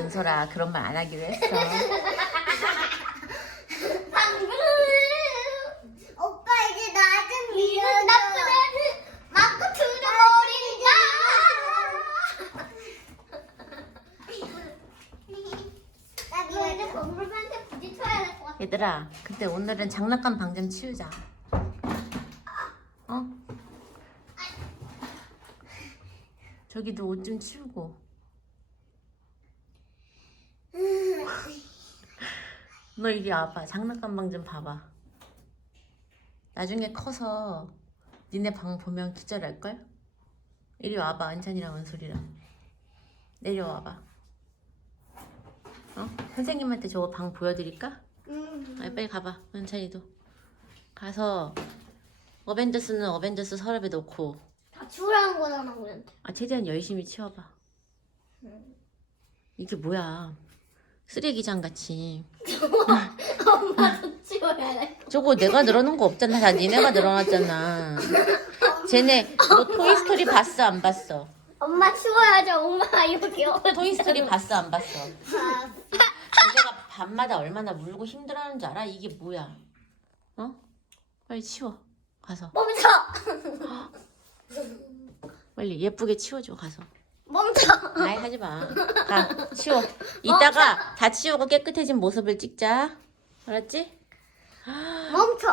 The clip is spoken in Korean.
은솔라 그런 말 안 하기로 했어 이제 부딪혀야 같아. 얘들아, 그때 오늘은 장난감 방 좀 치우자. 어? 저기도 옷 좀 치우고. 너 이리 와봐 장난감 방 좀 봐봐 나중에 커서 니네 방 보면 기절할걸? 이리 와봐 은찬이랑 은솔이랑 내려와봐 어? 선생님한테 저거 방 보여드릴까? 응 음, 음, 빨리 가봐 은찬이도 가서 어벤져스는 어벤져스 서랍에 놓고 다치라는 거잖아 우리한테 아 최대한 열심히 치워봐 이게 뭐야 쓰레기장 같이 우와, 엄마, 치워야 해. 아, 저거 내가 늘어난 거 없잖아. 다 니네가 늘어났잖아. 쟤네, 너 토이스토리 봤어, 안 봤어? 엄마 치워야죠 엄마. 여기 토이스토리 봤어, 안 봤어? 아, 아, 아, 쟤네가 밤마다 얼마나 울고 힘들어하는 줄 알아? 이게 뭐야? 어? 빨리 치워. 가서. 멈춰! 빨리 예쁘게 치워줘, 가서. 아이 하지 마. 가 치워. 이따가 다 치우고 깨끗해진 모습을 찍자. 알았지? 멈춰.